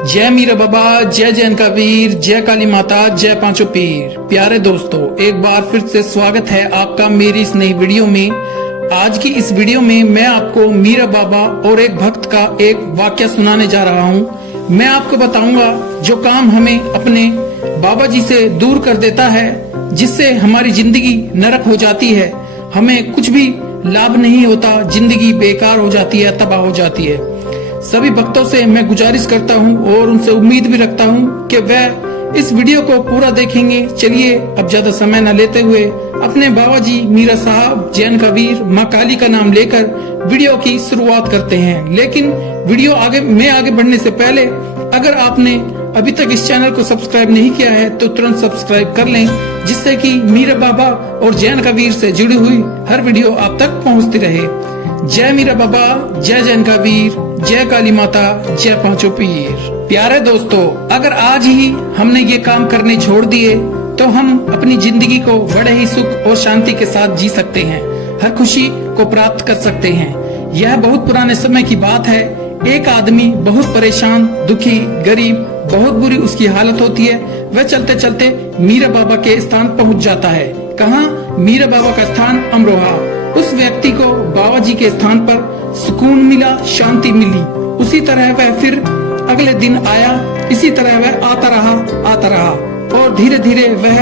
जय मीरा बाबा, जय जैन का वीर, जय काली माता, जय पांचों पीर। प्यारे दोस्तों, एक बार फिर से स्वागत है आपका मेरी इस नई वीडियो में। आज की इस वीडियो में मैं आपको मीरा बाबा और एक भक्त का एक वाक्य सुनाने जा रहा हूँ। मैं आपको बताऊंगा जो काम हमें अपने बाबा जी से दूर कर देता है, जिससे हमारी जिंदगी नरक हो जाती है, हमें कुछ भी लाभ नहीं होता, जिंदगी बेकार हो जाती है, तबाह हो जाती है। सभी भक्तों से मैं गुजारिश करता हूं और उनसे उम्मीद भी रखता हूं कि वह इस वीडियो को पूरा देखेंगे। चलिए अब ज्यादा समय न लेते हुए अपने बाबा जी मीरा साहब, जैन का वीर, माँ काली का नाम लेकर वीडियो की शुरुआत करते हैं। लेकिन वीडियो आगे बढ़ने से पहले अगर आपने अभी तक इस चैनल को सब्सक्राइब नहीं किया है तो तुरंत सब्सक्राइब कर लें, जिससे कि मीरा बाबा और जैन का वीर से जुड़ी हुई हर वीडियो आप तक पहुंचती रहे। जय मीरा बाबा, जय जैन का वीर, जय काली माता, जय पांचों पीर। प्यारे दोस्तों, अगर आज ही हमने ये काम करने छोड़ दिए तो हम अपनी जिंदगी को बड़े ही सुख और शांति के साथ जी सकते हैं, हर खुशी को प्राप्त कर सकते हैं। यह बहुत पुराने समय की बात है। एक आदमी बहुत परेशान, दुखी, गरीब, बहुत बुरी उसकी हालत होती है। वह चलते चलते मीरा बाबा के स्थान पहुंच जाता है। कहाँ? मीरा बाबा का स्थान अमरोहा। उस व्यक्ति को बाबा जी के स्थान पर सुकून मिला, शांति मिली। उसी तरह वह फिर अगले दिन आया, इसी तरह वह आता रहा और धीरे धीरे वह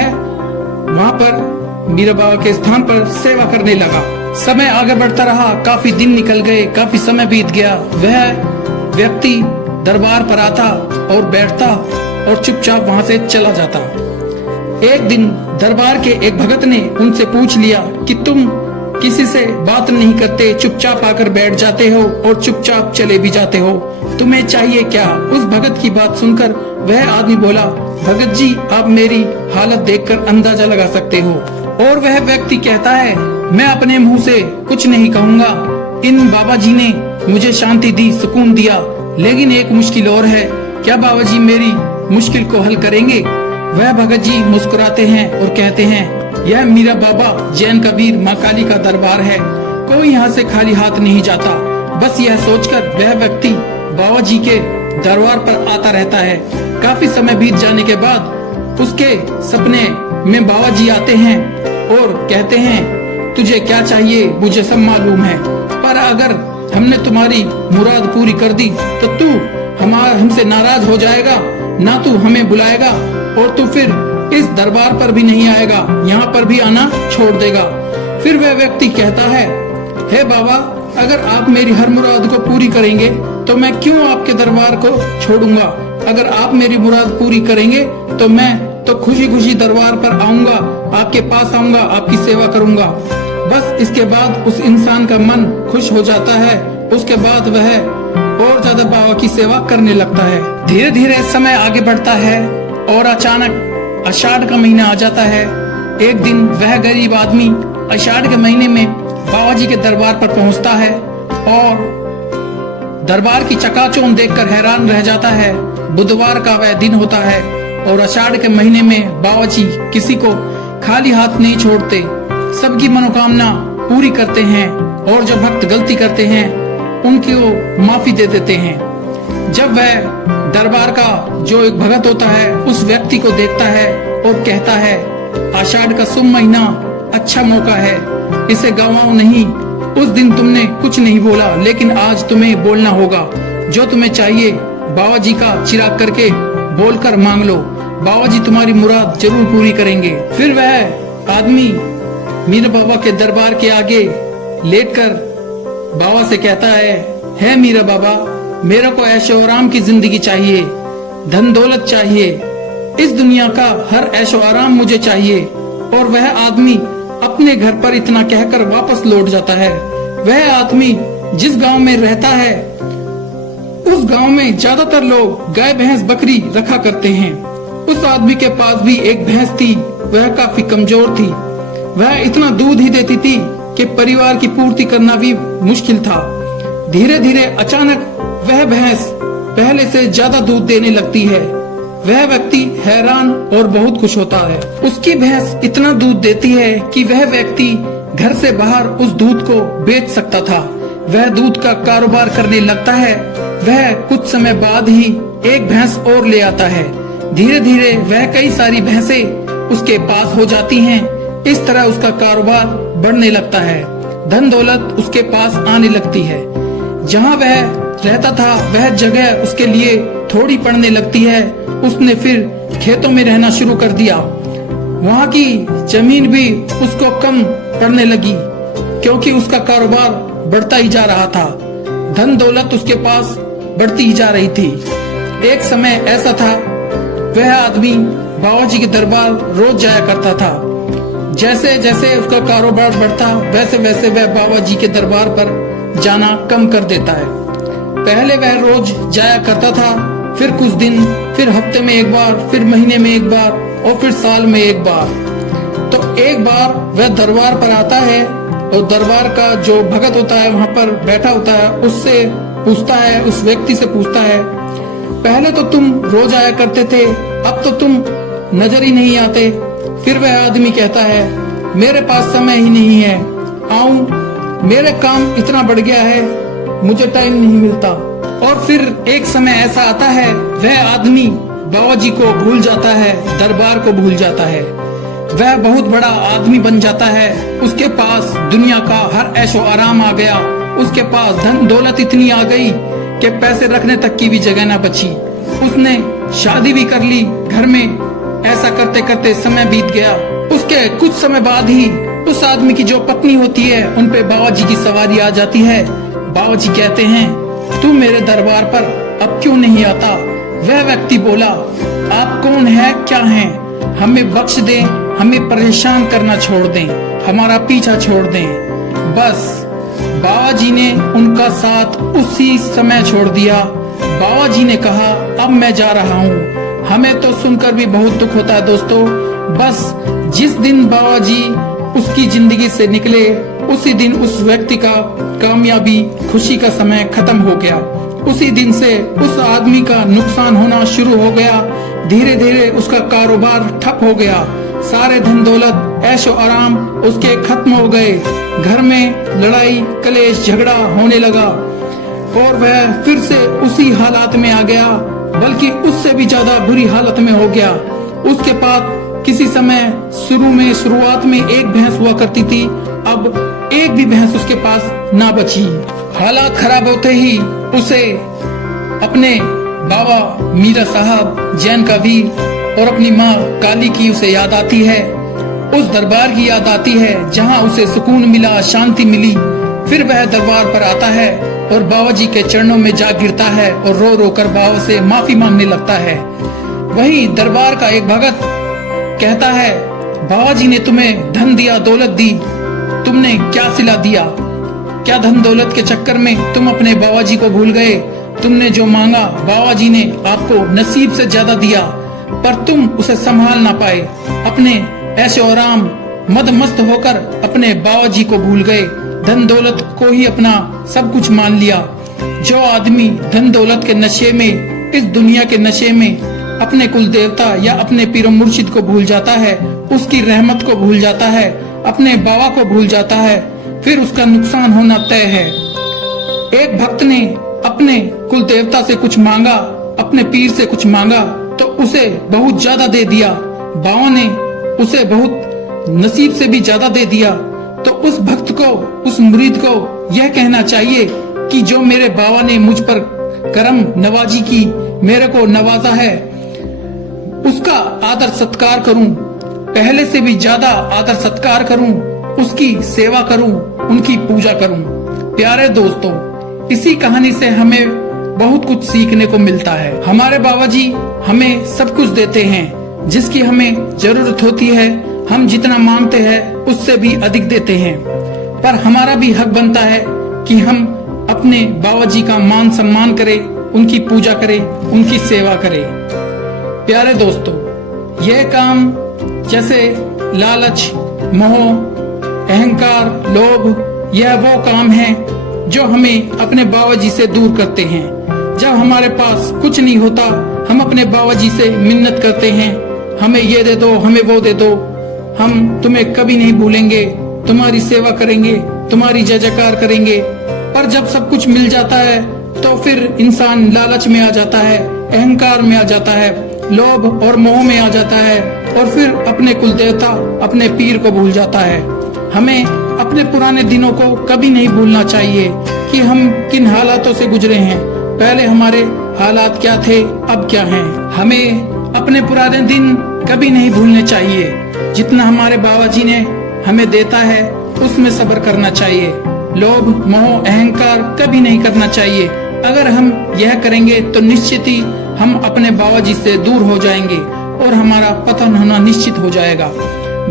वहाँ पर मीरा बाबा के स्थान पर सेवा करने लगा। समय आगे बढ़ता रहा, काफी दिन निकल गए, काफी समय बीत गया। वह व्यक्ति दरबार पर आता और बैठता और चुपचाप वहाँ से चला जाता। एक दिन दरबार के एक भगत ने उनसे पूछ लिया कि तुम किसी से बात नहीं करते, चुपचाप आकर बैठ जाते हो और चुपचाप चले भी जाते हो, तुम्हें चाहिए क्या? उस भगत की बात सुनकर वह आदमी बोला, भगत जी, आप मेरी हालत देखकर अंदाजा लगा सकते हो। और वह व्यक्ति कहता है, मैं अपने मुंह से कुछ नहीं कहूँगा। इन बाबा जी ने मुझे शांति दी, सुकून दिया, लेकिन एक मुश्किल और है। क्या बाबा जी मेरी मुश्किल को हल करेंगे? वह भगत जी मुस्कुराते हैं और कहते हैं, यह मीरा बाबा, जैन का वीर, माँ काली का दरबार है, कोई यहाँ से खाली हाथ नहीं जाता। बस यह सोचकर वह व्यक्ति बाबा जी के दरबार पर आता रहता है। काफी समय बीत जाने के बाद उसके सपने में बाबा जी आते हैं और कहते हैं, तुझे क्या चाहिए मुझे सब मालूम है, पर अगर हमने तुम्हारी मुराद पूरी कर दी तो तू हमसे नाराज हो जाएगा, ना तू हमें बुलाएगा और तू फिर इस दरबार पर भी नहीं आएगा, यहाँ पर भी आना छोड़ देगा। फिर वह व्यक्ति कहता है, हे बाबा, अगर आप मेरी हर मुराद को पूरी करेंगे तो मैं क्यों आपके दरबार को छोड़ूंगा? अगर आप मेरी मुराद पूरी करेंगे तो मैं तो खुशी खुशी दरबार पर आऊंगा, आपके पास आऊंगा, आपकी सेवा करूंगा। बस इसके बाद उस इंसान का मन खुश हो जाता है। उसके बाद वह और ज्यादा बाबा की सेवा करने लगता है। धीरे धीरे समय आगे बढ़ता है और अचानक आषाढ़ का महीना आ जाता है। एक दिन वह गरीब आदमी आषाढ़ के महीने में बाबा जी के दरबार पर पहुंचता है और दरबार की चकाचौंध देखकर हैरान रह जाता है। बुधवार का वह दिन होता है और आषाढ़ के महीने में बाबा जी किसी को खाली हाथ नहीं छोड़ते, सबकी मनोकामना पूरी करते हैं और जो भक्त गलती करते हैं उनकी वो माफी दे देते हैं। जब वह दरबार का जो एक भगत होता है उस व्यक्ति को देखता है और कहता है, आषाढ़ का शुभ महीना अच्छा मौका है, इसे गंवाओ नहीं। उस दिन तुमने कुछ नहीं बोला, लेकिन आज तुम्हें बोलना होगा। जो तुम्हें चाहिए बाबा जी का चिराग करके बोलकर मांग लो, बाबा जी तुम्हारी मुराद जरूर पूरी करेंगे। फिर वह आदमी मीरा बाबा के दरबार के आगे लेटकर बाबा से कहता है, हे मीरा बाबा, मेरे को ऐशो आराम की जिंदगी चाहिए, धन दौलत चाहिए, इस दुनिया का हर ऐशो आराम मुझे चाहिए। और वह आदमी अपने घर पर इतना कहकर वापस लौट जाता है। वह आदमी जिस गांव में रहता है उस गांव में ज्यादातर लोग गाय भैंस बकरी रखा करते हैं। उस आदमी के पास भी एक भैंस थी, वह काफी कमजोर थी। वह इतना दूध ही देती थी कि परिवार की पूर्ति करना भी मुश्किल था। धीरे धीरे अचानक वह भैंस पहले से ज्यादा दूध देने लगती है। वह व्यक्ति हैरान और बहुत खुश होता है। उसकी भैंस इतना दूध देती है कि वह व्यक्ति घर से बाहर उस दूध को बेच सकता था। वह दूध का कारोबार करने लगता है। वह कुछ समय बाद ही एक भैंस और ले आता है। धीरे धीरे वह कई सारी भैंसें उसके पास हो जाती हैं। इस तरह उसका कारोबार बढ़ने लगता है। धन दौलत उसके पास आने लगती है। जहाँ वह रहता था वह जगह उसके लिए थोड़ी पड़ने लगती है। उसने फिर खेतों में रहना शुरू कर दिया। वहाँ की जमीन भी उसको कम पड़ने लगी क्योंकि उसका कारोबार बढ़ता ही जा रहा था। धन दौलत उसके पास बढ़ती ही जा रही थी। एक समय ऐसा था, वह आदमी बाबा जी के दरबार रोज जाया करता था। जैसे जैसे उसका कारोबार बढ़ता वैसे वैसे वह बाबा जी के दरबार पर जाना कम कर देता है। पहले वह रोज जाया करता था, फिर कुछ दिन, फिर हफ्ते में एक बार, फिर महीने में एक बार और फिर साल में एक बार। तो एक बार वह दरबार पर आता है और दरबार का जो भगत होता है वहाँ पर बैठा होता है, उससे पूछता है, उस व्यक्ति से पूछता है, पहले तो तुम रोज आया करते थे, अब तो तुम नजर ही नहीं आते। फिर वह आदमी कहता है, मेरे पास समय ही नहीं है, आऊं, मेरे काम इतना बढ़ गया है, मुझे टाइम नहीं मिलता। और फिर एक समय ऐसा आता है, वह आदमी बाबा जी को भूल जाता है, दरबार को भूल जाता है। वह बहुत बड़ा आदमी बन जाता है। उसके पास दुनिया का हर ऐशो आराम आ गया। उसके पास धन दौलत इतनी आ गई कि पैसे रखने तक की भी जगह न बची। उसने शादी भी कर ली घर में। ऐसा करते करते समय बीत गया। उसके कुछ समय बाद ही उस आदमी की जो पत्नी होती है उन पे बाबा जी की सवारी आ जाती है। बाबा जी कहते हैं, तू मेरे दरबार पर अब क्यों नहीं आता? वह व्यक्ति बोला, आप कौन है, क्या हैं? हमें बख्श दें, हमें परेशान करना छोड़ दें, हमारा पीछा छोड़ दें। बस बाबा जी ने उनका साथ उसी समय छोड़ दिया। बाबा जी ने कहा, अब मैं जा रहा हूँ। हमें तो सुनकर भी बहुत दुख होता है दोस्तों। बस जिस दिन बाबा जी उसकी जिंदगी से निकले उसी दिन उस व्यक्ति का कामयाबी, खुशी का समय खत्म हो गया। उसी दिन से उस आदमी का नुकसान होना शुरू हो गया। धीरे धीरे उसका कारोबार ठप हो गया। सारे धन दौलत, ऐशो आराम उसके खत्म हो गए। घर में लड़ाई, कलेश, झगड़ा होने लगा और वह फिर से उसी हालात में आ गया, बल्कि उससे भी ज्यादा बुरी हालत में हो गया। उसके पास किसी समय शुरुआत में एक भैंस हुआ करती थी, अब एक भी भैंस उसके पास ना बची। हालात खराब होते ही उसे अपने बाबा मीरा साहब, जैन का वीर और अपनी माँ काली की उसे याद आती है। उस दरबार की याद आती है जहाँ उसे सुकून मिला, शांति मिली। फिर वह दरबार पर आता है और बाबा जी के चरणों में जा गिरता है और रो रो कर बाबा से माफी मांगने लगता है। वहीं दरबार का एक भगत कहता है, बाबा जी ने तुम्हें धन दिया, दौलत दी, तुमने क्या सिला दिया? क्या धन दौलत के चक्कर में तुम अपने बाबा जी को भूल गए? तुमने जो मांगा बाबा जी ने आपको नसीब से ज्यादा दिया, पर तुम उसे संभाल ना पाए। अपने ऐशो आराम मद मस्त होकर अपने बाबा जी को भूल गए, धन दौलत को ही अपना सब कुछ मान लिया। जो आदमी धन दौलत के नशे में, इस दुनिया के नशे में अपने कुल देवता या अपने पीर मुर्शिद को भूल जाता है, उसकी रहमत को भूल जाता है, अपने बाबा को भूल जाता है, फिर उसका नुकसान होना तय है। एक भक्त ने अपने कुल देवता से कुछ मांगा, अपने पीर से कुछ मांगा तो उसे बहुत ज्यादा दे दिया। बाबा ने उसे बहुत नसीब से भी ज्यादा दे दिया। तो उस भक्त को, उस मुरीद को यह कहना चाहिए कि जो मेरे बाबा ने मुझ पर करम नवाजी की, मेरे को नवाजा है, उसका आदर सत्कार करूं, पहले से भी ज्यादा आदर सत्कार करूं, उसकी सेवा करूं, उनकी पूजा करूं। प्यारे दोस्तों, इसी कहानी से हमें बहुत कुछ सीखने को मिलता है। हमारे बाबा जी हमें सब कुछ देते हैं, जिसकी हमें जरूरत होती है हम जितना मांगते हैं उससे भी अधिक देते हैं। पर हमारा भी हक बनता है कि हम अपने बाबा जी का मान सम्मान करें, उनकी पूजा करें, उनकी सेवा करें। प्यारे दोस्तों, यह काम जैसे लालच, मोह, अहंकार, लोभ, यह वो काम है जो हमें अपने बाबा जी से दूर करते हैं। जब हमारे पास कुछ नहीं होता हम अपने बाबा जी से मिन्नत करते हैं, हमें ये दे दो, हमें वो दे दो, हम तुम्हें कभी नहीं भूलेंगे, तुम्हारी सेवा करेंगे, तुम्हारी जय जयकार करेंगे। पर जब सब कुछ मिल जाता है तो फिर इंसान लालच में आ जाता है, अहंकार में आ जाता है, लोभ और मोह में आ जाता है और फिर अपने कुल देवता, अपने पीर को भूल जाता है। हमें अपने पुराने दिनों को कभी नहीं भूलना चाहिए कि हम किन हालातों से गुजरे हैं, पहले हमारे हालात क्या थे, अब क्या हैं। हमें अपने पुराने दिन कभी नहीं भूलने चाहिए। जितना हमारे बाबा जी ने हमें देता है उसमें सब्र करना चाहिए। लोभ, मोह, अहंकार कभी नहीं करना चाहिए। अगर हम यह करेंगे तो निश्चित ही हम अपने बाबा जी से दूर हो जाएंगे और हमारा पतन होना निश्चित हो जाएगा।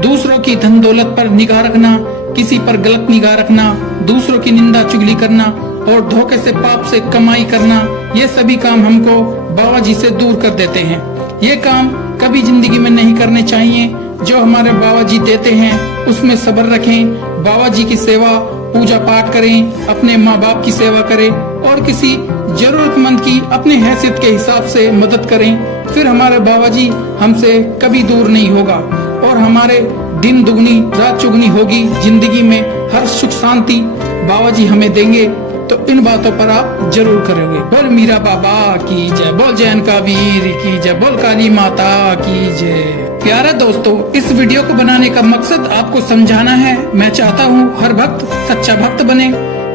दूसरों की धन दौलत पर निगाह रखना, किसी पर गलत निगाह रखना, दूसरों की निंदा चुगली करना और धोखे से पाप से कमाई करना, ये सभी काम हमको बाबा जी से दूर कर देते हैं। ये काम कभी जिंदगी में नहीं करने चाहिए। जो हमारे बाबा जी देते हैं उसमें सब्र रखें, बाबा जी की सेवा पूजा पाठ करें, अपने माँ बाप की सेवा करें और किसी जरूरतमंद की अपने हैसियत के हिसाब से मदद करें। फिर हमारे बाबा जी हमसे कभी दूर नहीं होगा और हमारे दिन दुगनी रात चुगनी होगी। जिंदगी में हर सुख शांति बाबा जी हमें देंगे। तो इन बातों पर आप जरूर करेंगे। बोल मीरा बाबा की जय, बोल जैन का वीर की जय, बोल काली माता की जय। प्यारे दोस्तों, इस वीडियो को बनाने का मकसद आपको समझाना है। मैं चाहता हूँ हर भक्त सच्चा भक्त बने,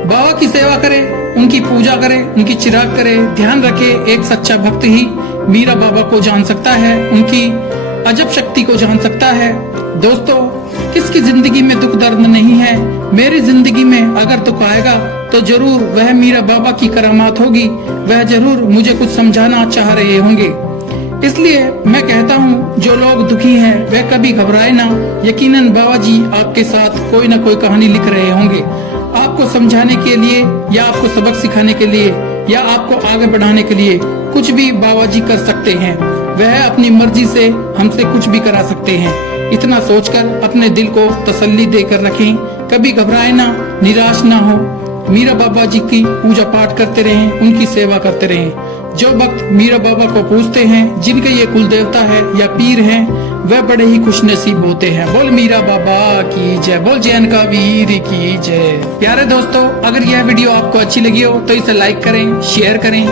बाबा की सेवा करे, उनकी पूजा करे, उनकी चिराग करे। ध्यान रखे, एक सच्चा भक्त ही मीरा बाबा को जान सकता है, उनकी अजब शक्ति को जान सकता है। दोस्तों, किसकी जिंदगी में दुख दर्द नहीं है? मेरी जिंदगी में अगर दुख आएगा तो जरूर वह मीरा बाबा की करामात होगी। वह जरूर मुझे कुछ समझाना चाह रहे होंगे। इसलिए मैं कहता हूँ, जो लोग दुखी हैं वह कभी घबराए ना। यकीनन बाबा जी आपके साथ कोई न कोई कहानी लिख रहे होंगे, आपको समझाने के लिए या आपको सबक सिखाने के लिए या आपको आगे बढ़ाने के लिए। कुछ भी बाबा जी कर सकते हैं, वह अपनी मर्जी से हमसे कुछ भी करा सकते हैं। इतना सोचकर अपने दिल को तसल्ली देकर रखें, कभी घबराए ना, निराश ना हो। मीरा बाबा जी की पूजा पाठ करते रहें, उनकी सेवा करते रहें। जो भक्त मीरा बाबा को पूजते हैं, जिनके ये कुल देवता है या पीर हैं, वह बड़े ही खुशनसीब होते हैं। बोल मीरा बाबा की जय, बोल जैन का वीर की जय। प्यारे दोस्तों, अगर यह वीडियो आपको अच्छी लगी हो तो इसे लाइक करें, शेयर करें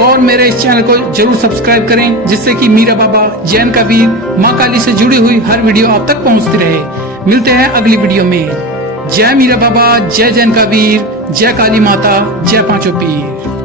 और मेरे इस चैनल को जरूर सब्सक्राइब करें, जिससे कि मीरा बाबा, जैन का वीर, माँ काली से जुड़ी हुई हर वीडियो आप तक पहुँचती रहे। मिलते हैं अगली वीडियो में। जय मीरा बाबा, जय जैन का वीर, जय काली माता, जय पांचों पीर।